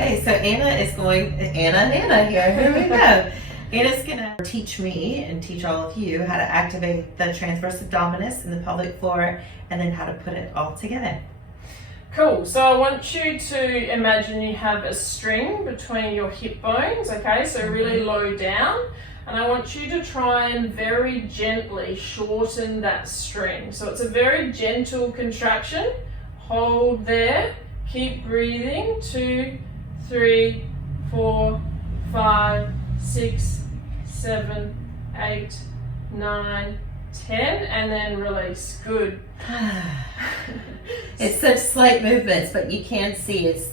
Okay, so Anna here we go. Anna's gonna teach me and teach all of you how to activate the transverse abdominis and the pelvic floor, and then how to put it all together. Cool, so I want you to imagine you have a string between your hip bones, okay, so really low down, and I want you to try and very gently shorten that string. So it's a very gentle contraction. Hold there, keep breathing, 2, 3, 4, 5, 6, 7, 8, 9, 10, and then release. Good. It's such slight movements, but you can see it's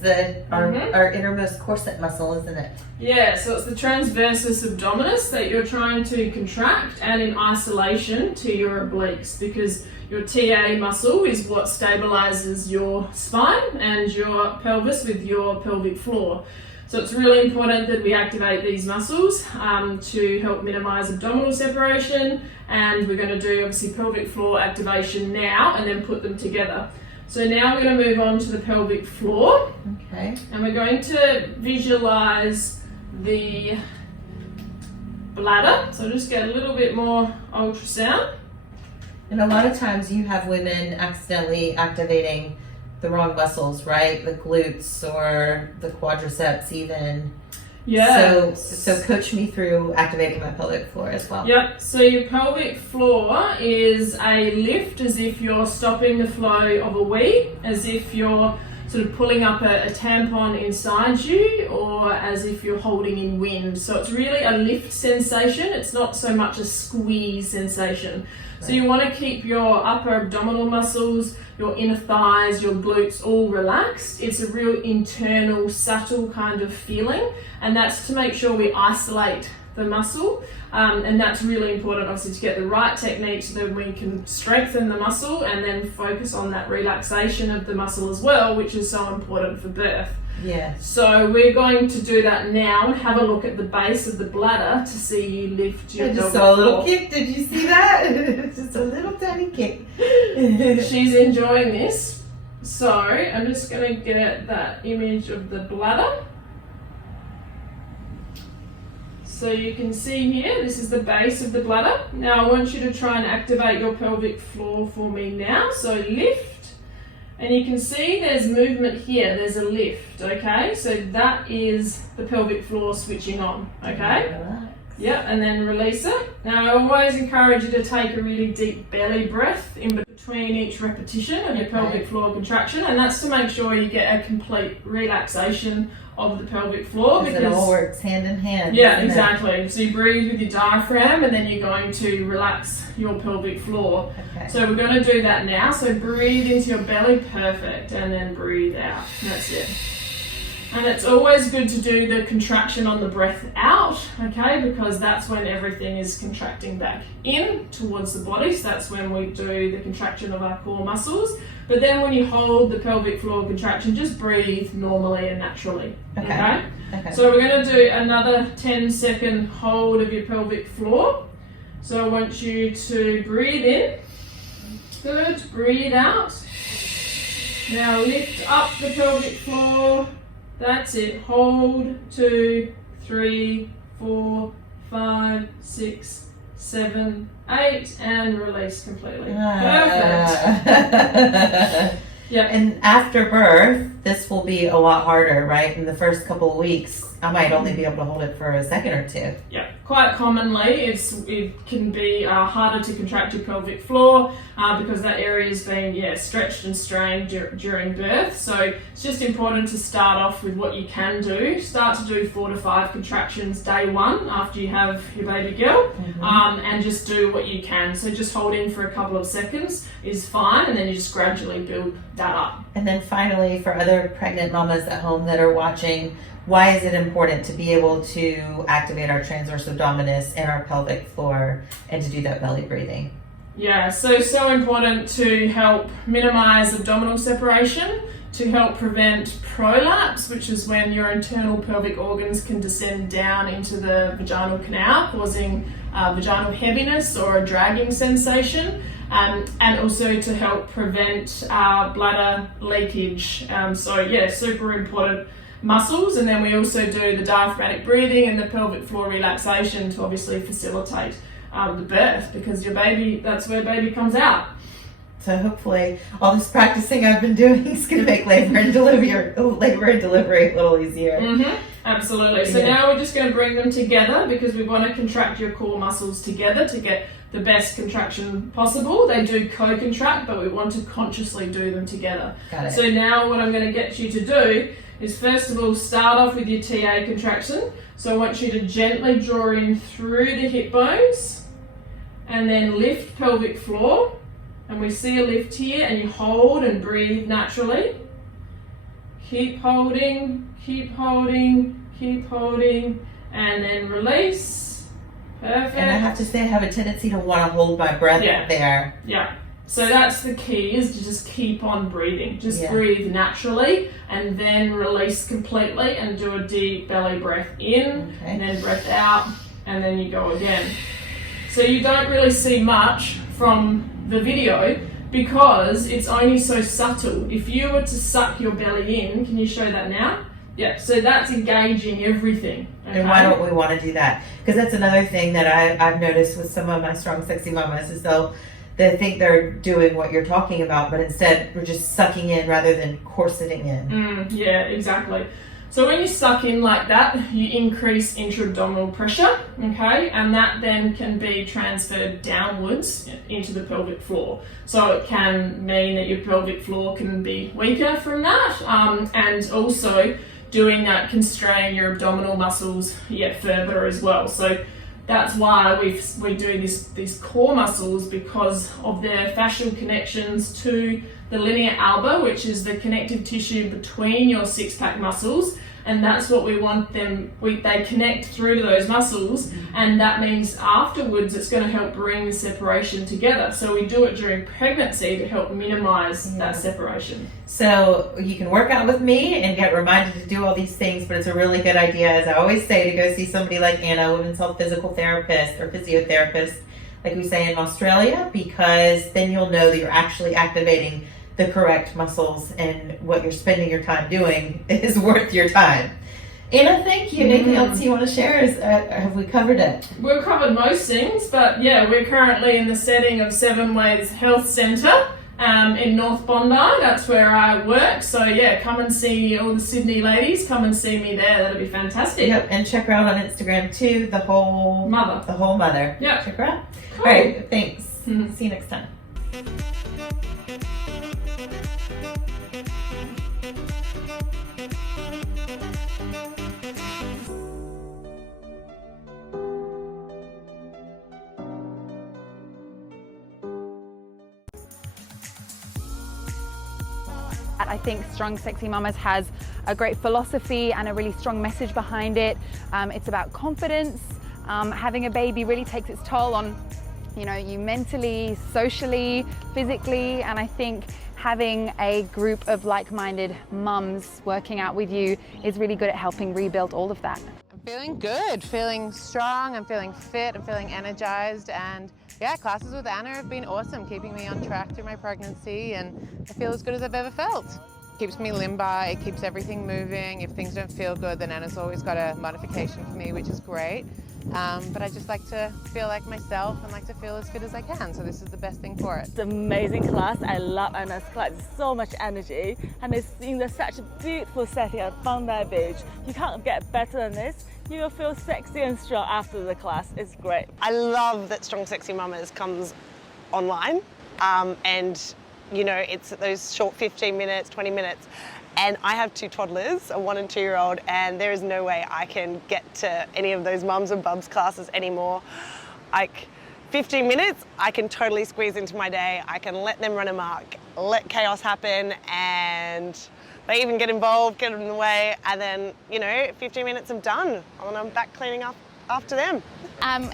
our innermost corset muscle, isn't it? Yeah, so it's the transverse abdominis that you're trying to contract, and in isolation to your obliques, because your TA muscle is what stabilizes your spine and your pelvis with your pelvic floor. So it's really important that we activate these muscles to help minimize abdominal separation, and we're going to do obviously pelvic floor activation now and then put them together. So now we're going to move on to the pelvic floor. Okay. And we're going to visualize the bladder. So just get a little bit more ultrasound. And a lot of times you have women accidentally activating the wrong muscles, right? The glutes or the quadriceps even. Yeah. So coach me through activating my pelvic floor as well. Yep. So your pelvic floor is a lift, as if you're stopping the flow of a wee, as if you're sort of pulling up a tampon inside you, or as if you're holding in wind. So it's really a lift sensation. It's not so much a squeeze sensation. So you want to keep your upper abdominal muscles, your inner thighs, your glutes all relaxed. It's a real internal, subtle kind of feeling, and that's to make sure we isolate the muscle. And that's really important, obviously, to get the right technique so that we can strengthen the muscle and then focus on that relaxation of the muscle as well, which is so important for birth. Yes. So we're going to do that now and have a look at the base of the bladder to see you lift your pelvic floor. I just saw a little kick. Did you see that? Just a little tiny kick. She's enjoying this. So I'm just going to get that image of the bladder. So you can see here, this is the base of the bladder. Now I want you to try and activate your pelvic floor for me now. So lift. And you can see there's movement here, there's a lift, okay? So that is the pelvic floor switching on, okay? Relax. Yep, and then release it. Now I always encourage you to take a really deep belly breath in between each repetition of your pelvic floor contraction, and that's to make sure you get a complete relaxation of the pelvic floor. Because it all works hand in hand. Yeah, exactly. So you breathe with your diaphragm, and then you're going to relax your pelvic floor. Okay. So we're going to do that now. So breathe into your belly, perfect, and then breathe out. That's it. And it's always good to do the contraction on the breath out, okay, because that's when everything is contracting back in towards the body. So that's when we do the contraction of our core muscles. But then when you hold the pelvic floor contraction, just breathe normally and naturally, okay? So we're going to do another 10-second hold of your pelvic floor. So I want you to breathe in. Good, breathe out. Now lift up the pelvic floor. That's it. Hold 2, 3, 4, 5, 6, 7, 8, and release completely. Perfect. Yeah. And after birth, this will be a lot harder, right? In the first couple of weeks, I might only be able to hold it for a second or two. Yeah, quite commonly it can be harder to contract your pelvic floor because that area is being stretched and strained during birth. So it's just important to start off with what you can do. Start to do 4 to 5 contractions day one after you have your baby girl, and just do what you can. So just hold in for a couple of seconds is fine, and then you just gradually build that up. And then finally, for other pregnant mamas at home that are watching, why is it important to be able to activate our transverse abdominis and our pelvic floor and to do that belly breathing? Yeah, so important to help minimize abdominal separation, to help prevent prolapse, which is when your internal pelvic organs can descend down into the vaginal canal, causing vaginal heaviness or a dragging sensation, and also to help prevent bladder leakage. So yeah, super important muscles, and then we also do the diaphragmatic breathing and the pelvic floor relaxation to obviously facilitate the birth, because your baby, that's where baby comes out. So hopefully all this practicing I've been doing is going to make labor and delivery a little easier. Absolutely. So now we're just going to bring them together, because we want to contract your core muscles together to get the best contraction possible. They do co-contract, but we want to consciously do them together. Got it. So now what I'm going to get you to do is, first of all, start off with your TA contraction. So I want you to gently draw in through the hip bones and then lift pelvic floor. And we see a lift here, and you hold and breathe naturally. Keep holding, keep holding, keep holding, and then release. Perfect. And I have to say, I have a tendency to want to hold my breath there. Yeah. So that's the key, is to just keep on breathing. Just breathe naturally, and then release completely, and do a deep belly breath in, and then breath out, and then you go again. So you don't really see much from the video, because it's only so subtle. If you were to suck your belly in, can you show that now? Yeah, so that's engaging everything. Okay? And why don't we want to do that? Because that's another thing that I've noticed with some of my strong, sexy mamas, is they think they're doing what you're talking about, but instead we're just sucking in rather than corseting in. Yeah, exactly. So when you suck in like that, you increase intra-abdominal pressure, okay? And that then can be transferred downwards into the pelvic floor. So it can mean that your pelvic floor can be weaker from that, and also doing that can strain your abdominal muscles yet further as well. So that's why we do these core muscles, because of their fascial connections to the linea alba, which is the connective tissue between your six-pack muscles, and that's what we want them. They connect through to those muscles, and that means afterwards it's going to help bring the separation together. So we do it during pregnancy to help minimize that separation. So you can work out with me and get reminded to do all these things, but it's a really good idea, as I always say, to go see somebody like Anna, a women's health physical therapist or physiotherapist, like we say in Australia, because then you'll know that you're actually activating the correct muscles, and what you're spending your time doing is worth your time. Anna, thank you. Anything else you want to share? Have we covered it? We've covered most things, but yeah, we're currently in the setting of Seven Ways Health Centre in North Bondi. That's where I work. So yeah, come and see all the Sydney ladies. Come and see me there. That'll be fantastic. Yep, and check her out on Instagram too. The whole mother. Yeah, check her out. Cool. All right, thanks. See you next time. I think Strong Sexy Mamas has a great philosophy and a really strong message behind it. It's about confidence. Having a baby really takes its toll on, you mentally, socially, physically, and I think having a group of like-minded mums working out with you is really good at helping rebuild all of that. I'm feeling good, feeling strong, I'm feeling fit, I'm feeling energized, and yeah, classes with Anna have been awesome, keeping me on track through my pregnancy, and I feel as good as I've ever felt. It keeps me limber, it keeps everything moving. If things don't feel good, then Anna's always got a modification for me, which is great. But I just like to feel like myself and like to feel as fit as I can, so this is the best thing for it. It's an amazing class. I love Anna's class. It's so much energy, and it's in such a beautiful setting at Bondi Beach. You can't get better than this. You will feel sexy and strong after the class. It's great. I love that Strong Sexy Mamas comes online, and it's those short 15 minutes, 20 minutes. And I have two toddlers, a 1 and 2 year old, and there is no way I can get to any of those mums and bubs classes anymore. 15 minutes, I can totally squeeze into my day. I can let them run amok, let chaos happen, and they even get involved, get in the way, and then, 15 minutes I'm done. And I'm back cleaning up after them.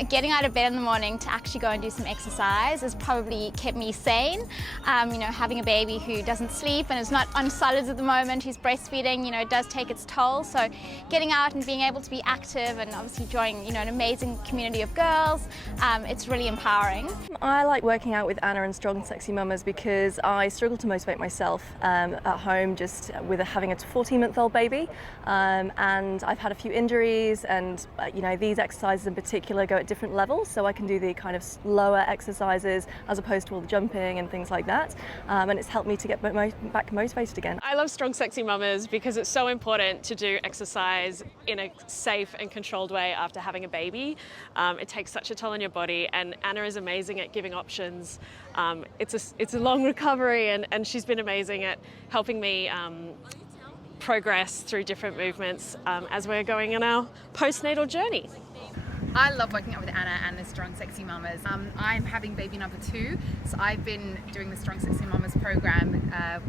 Getting out of bed in the morning to actually go and do some exercise has probably kept me sane. You know, having a baby who doesn't sleep and is not on solids at the moment, who's breastfeeding, you know, it does take its toll. So getting out and being able to be active and obviously join, you know, an amazing community of girls, it's really empowering. I like working out with Anna and Strong Sexy Mamas because I struggle to motivate myself at home just with having a 14-month-old baby, and I've had a few injuries, and you know, these exercises in particular go at different levels, so I can do the kind of lower exercises as opposed to all the jumping and things like that, and it's helped me to get back motivated again. I love Strong Sexy Mamas because it's so important to do exercise in a safe and controlled way after having a baby. It takes such a toll on your body, and Anna is amazing at giving options. It's a long recovery, and she's been amazing at helping me progress through different movements as we're going on our postnatal journey. I love working out with Anna and the Strong Sexy Mamas. I'm having baby number 2, so I've been doing the Strong Sexy Mamas program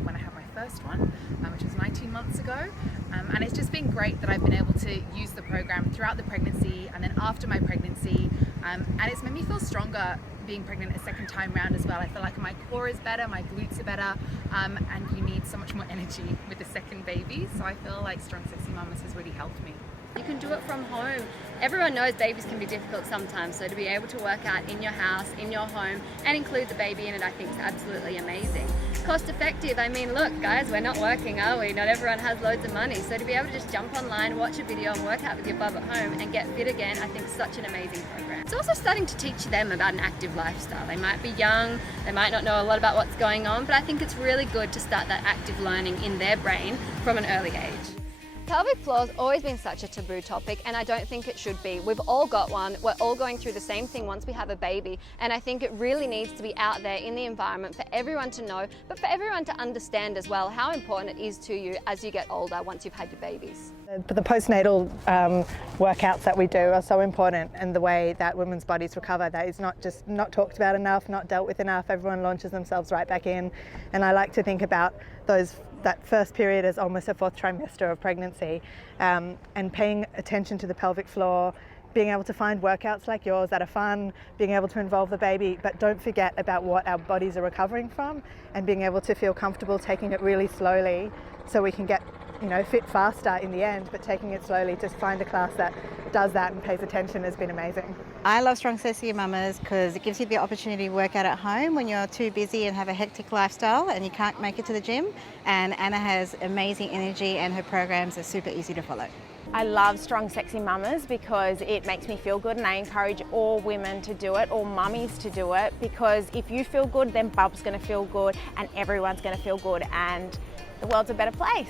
when I had my first one, which was 19 months ago. And it's just been great that I've been able to use the program throughout the pregnancy and then after my pregnancy. And it's made me feel stronger being pregnant a second time round as well. I feel like my core is better, my glutes are better, and you need so much more energy with the second baby. So I feel like Strong Sexy Mamas has really helped me. You can do it from home. Everyone knows babies can be difficult sometimes, so to be able to work out in your house, in your home, and include the baby in it, I think is absolutely amazing. Cost effective, I mean, look guys, we're not working, are we? Not everyone has loads of money, so to be able to just jump online, watch a video and work out with your bub at home and get fit again, I think is such an amazing program. It's also starting to teach them about an active lifestyle. They might be young, they might not know a lot about what's going on, but I think it's really good to start that active learning in their brain from an early age. Pelvic floor's always been such a taboo topic, and I don't think it should be. We've all got one. We're all going through the same thing once we have a baby, and I think it really needs to be out there in the environment for everyone to know, but for everyone to understand as well how important it is to you as you get older once you've had your babies. The postnatal workouts that we do are so important, and the way that women's bodies recover, that is not talked about enough, not dealt with enough. Everyone launches themselves right back in, and I like to think about that first period as almost a 4th trimester of pregnancy, and paying attention to the pelvic floor, being able to find workouts like yours that are fun, being able to involve the baby, but don't forget about what our bodies are recovering from, and being able to feel comfortable taking it really slowly so we can get, you know, fit faster in the end, but taking it slowly. To find a class that does that and pays attention has been amazing. I love Strong Sexy Mamas because it gives you the opportunity to work out at home when you're too busy and have a hectic lifestyle and you can't make it to the gym. And Anna has amazing energy and her programs are super easy to follow. I love Strong Sexy Mamas because it makes me feel good, and I encourage all women to do it, all mummies to do it, because if you feel good, then Bub's going to feel good and everyone's going to feel good, and the world's a better place.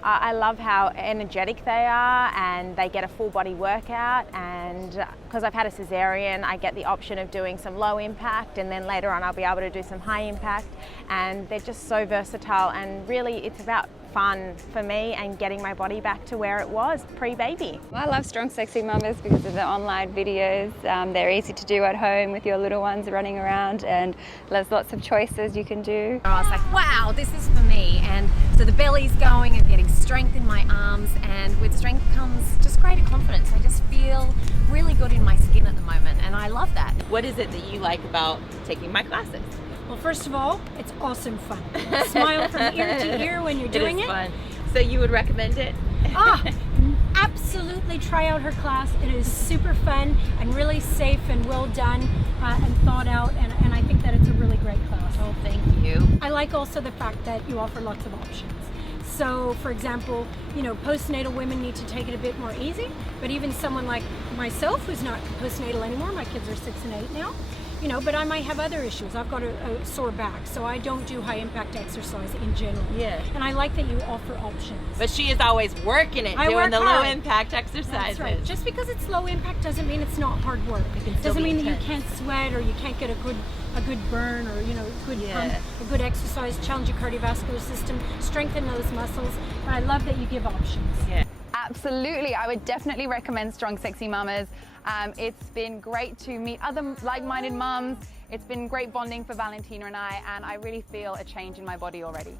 I love how energetic they are, and they get a full body workout, and because I've had a cesarean, I get the option of doing some low impact, and then later on I'll be able to do some high impact, and they're just so versatile, and really it's about fun for me and getting my body back to where it was pre-baby. I love Strong Sexy Mamas because of the online videos. They're easy to do at home with your little ones running around, and there's lots of choices you can do. I was like, wow, this is for me. And so the belly's going and getting strength in my arms, and with strength comes just greater confidence. I just feel really good in my skin at the moment, and I love that. What is it that you like about taking my classes? Well, first of all, it's awesome fun. Smile from ear to ear when you're doing it. It is fun. So you would recommend it? Absolutely try out her class. It is super fun and really safe and well done and thought out, and I think that it's a really great class. Oh, thank you. I like also the fact that you offer lots of options. So, for example, you know, postnatal women need to take it a bit more easy, but even someone like myself who's not postnatal anymore, my kids are 6 and 8 now, you know, but I might have other issues. I've got a sore back, so I don't do high impact exercise in general. Yeah. And I like that you offer options. But she is always working it, doing the low impact exercises. That's right. Just because it's low impact doesn't mean it's not hard work. It doesn't mean that you can't sweat or you can't get a good burn, or, you know, good pump, a good exercise, challenge your cardiovascular system, strengthen those muscles. And I love that you give options. Yeah. Absolutely, I would definitely recommend Strong Sexy Mamas. It's been great to meet other like-minded mums. It's been great bonding for Valentina and I really feel a change in my body already.